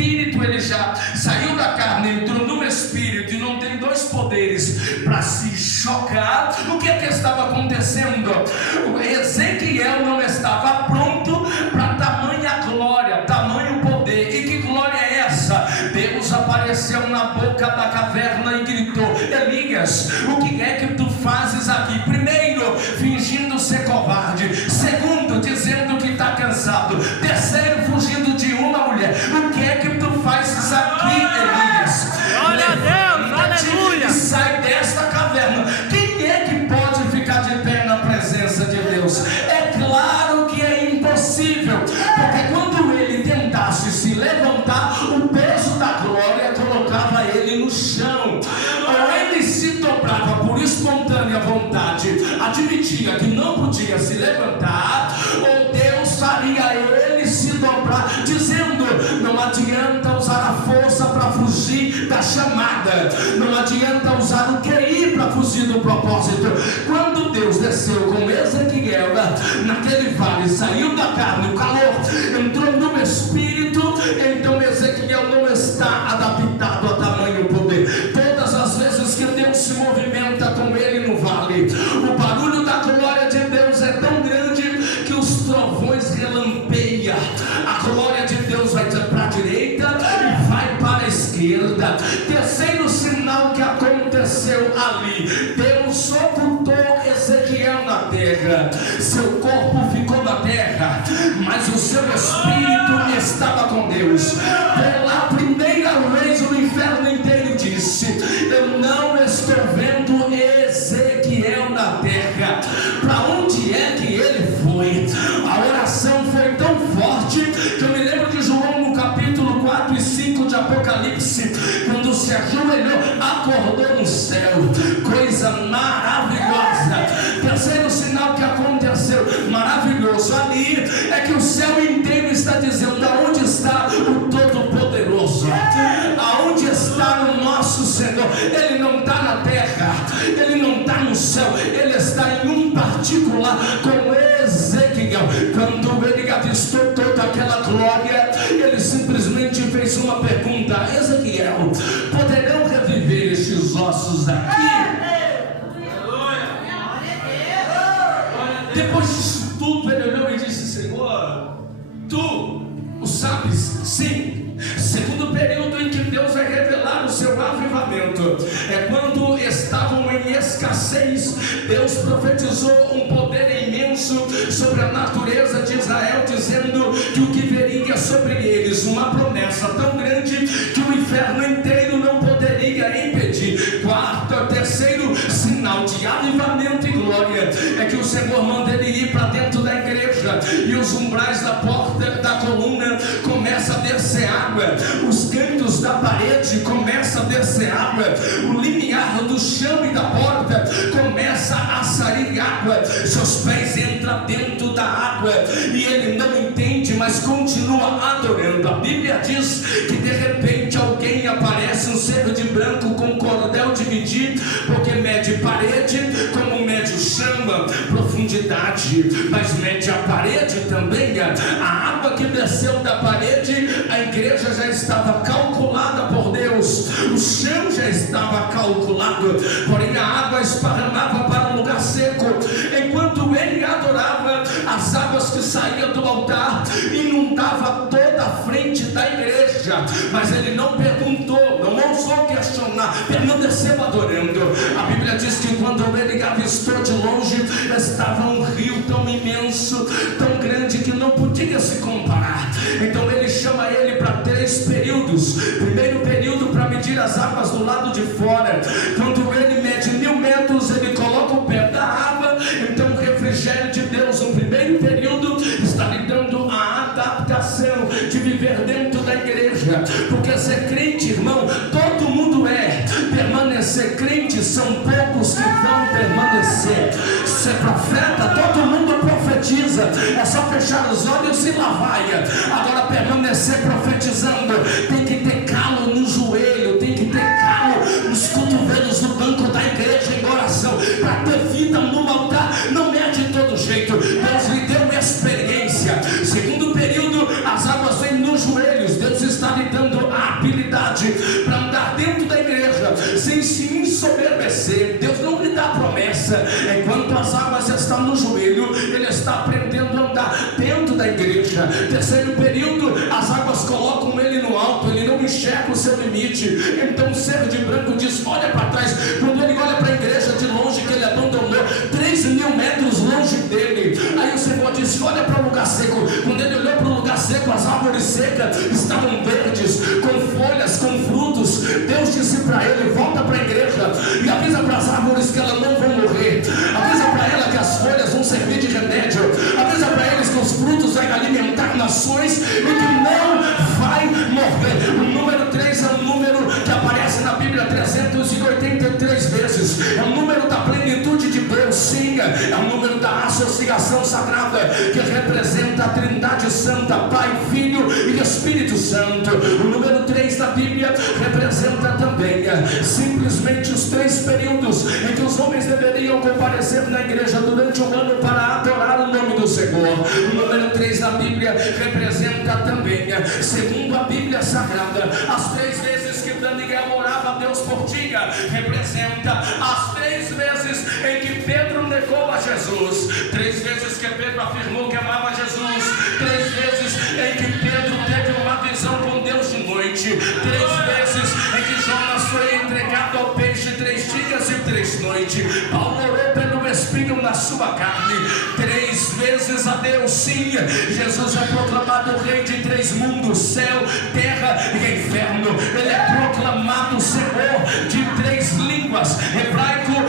espírito, ele já saiu da carne, entrou no espírito, e não tem dois poderes para se chocar. O que é que estava acontecendo? Ezequiel não estava pronto para tamanha glória, tamanho poder. E que glória é essa? Deus apareceu na boca da caverna e gritou: Elias, o que é que tu fazes aqui? Primeiro, fingindo ser covarde. Segundo, dizendo que está cansado. Terceiro, fugindo de uma mulher. O que é que tu fazes aqui, Elias? Glória a Deus, aleluia. E sai desta caverna. Quem é que pode ficar de pé na presença de Deus? É claro que é impossível, porque quando ele tentasse se levantar, o peso da glória colocava ele no chão. Ou ele se dobrava por espontânea vontade, admitia que não podia se levantar, ou Deus faria ele se dobrar, dizendo: não adianta usar a força para fugir da chamada, não adianta usar o QI para fugir do propósito. Quando Deus desceu com Ezequiel naquele vale, saiu da carne, o calor entrou no espírito, então Ezequiel não está adaptado a tamanho poder. Todas as vezes que Deus se movimenta com ele no vale, o barulho da glória de Deus é tão grande que os trovões relampeiam. A glória de Deus vai para a direita e vai para a esquerda. Terceiro sinal que aconteceu ali: Deus ocultou Ezequiel na terra. Seu corpo ficou na terra, mas o seu espírito estava com Deus. Pela primeira vez o inferno inteiro disse: eu não estou vendo Ezequiel na terra. Para onde é que ele foi? A oração foi tão forte que eu me lembro de João no capítulo 4 e 5 de Apocalipse, quando se ajoelhou, acordou no céu. Coisa maravilhosa. Terceiro sinal que aconteceu, maravilhoso ali, é que o céu inteiro está dizendo: aonde está o Todo-Poderoso? Aonde está o nosso Senhor? Ele não está na terra, ele não está no céu, ele está em um particular com Ezequiel. Quando ele avistou toda aquela glória, ele simplesmente fez uma pergunta: Ezequiel, poderão reviver estes ossos aqui? Depois disso tudo, ele olhou e disse: Senhor, tu o sabes? Sim. Segundo período em que Deus vai revelar o seu avivamento é quando estavam em escassez. Deus profetizou um poder imenso sobre a natureza de Israel, dizendo que o que viria sobre eles, uma promessa tão grande que o inferno inteiro não poderia impedir. Terceiro sinal de avivamento e glória é que o Senhor manda ele ir para dentro da igreja, e os umbrais da porta da coluna começam a descer água, os cantos da parede começam a descer água, o limiar do chão e da porta começa a sair água. Seus pés entram dentro da água e ele não entende, mas continua adorando. A Bíblia diz que de repente alguém aparece, um ser de branco com cordel de medir, porque mede parede como mede o chão, profundidade, mas mede a parede também. A água que desceu da parede, a igreja já estava calculada por Deus, o chão já estava calculado, porém a água esparramava para um lugar seco. Enquanto ele adorava, as águas que saíam do altar inundavam toda a frente da igreja, mas ele não perguntou, não ousou questionar, permaneceu adorando. A Bíblia diz que quando ele avistou de longe, estava um rio tão imenso, tão grande, que não podia se comparar. Então ele chama ele para 3 períodos. Primeiro período para medir as águas do lado de fora. Quando ele mede 1000 metros, ele coloca o pé da água. Então o refrigério de Deus no primeiro período está lhe dando a adaptação de viver dentro da igreja, porque ser crente, irmão, todo mundo é. Permanecer crente, são poucos que vão permanecer. Ser profeta, todo mundo profetiza, é só fechar os olhos e lá vai. Agora permanecer profetizando, tem que ter calo no joelho, tem que ter calo nos cotovelos no banco da igreja em oração, para ter vida no altar. Não é de todo jeito, Deus lhe deu uma experiência. Segundo período, as águas vêm nos joelhos, Deus está lhe dando a habilidade para andar dentro da igreja sem se ensoberbecer. Deus não lhe dá promessa enquanto as águas estão no joelho. Ele está aprendendo a andar dentro da igreja. Terceiro período, as águas colocam ele no alto, ele não enxerga o seu limite. Então o servo de branco diz: olha para trás. Quando ele olha para a igreja de longe que ele abandonou, 3.000 metros longe dele, aí o Senhor diz: olha para o lugar seco. Quando ele olhou para o lugar seco, as árvores secas estavam verdes, com folhas, com frutos. Deus disse para ele: volta para a igreja e avisa para as árvores que elas não vão morrer, avisa para ela que as folhas vão servir de remédio, avisa para eles que os frutos vão alimentar nações e que não vai morrer. O número 3 é um número que aparece na Bíblia 383 vezes. É o número da plenitude de Deus, sim. É o número da associação sagrada, que representa a Trindade Santa, Pai, Filho e Espírito Santo. O número 3 da Bíblia representa também simplesmente os 3 períodos em que os homens deveriam comparecer na igreja durante um ano para adorar o nome do Senhor. O número 3 da Bíblia representa também, segundo a Bíblia Sagrada, as 3 vezes que Daniel orava a Deus por dia. Representa as 3 vezes em que Pedro negou a Jesus, 3 vezes que Pedro afirmou que amava Jesus, 3 vezes em que Pedro teve uma visão com Deus de noite, 3 vezes em que Jonas foi entregado ao peixe 3 dias e 3 noites. Paulo orou pelo espinho na sua carne 3 vezes a Deus, sim. Jesus é proclamado o rei de 3 mundos, céu, terra e inferno. Ele é proclamado Senhor de 3 línguas, hebraico,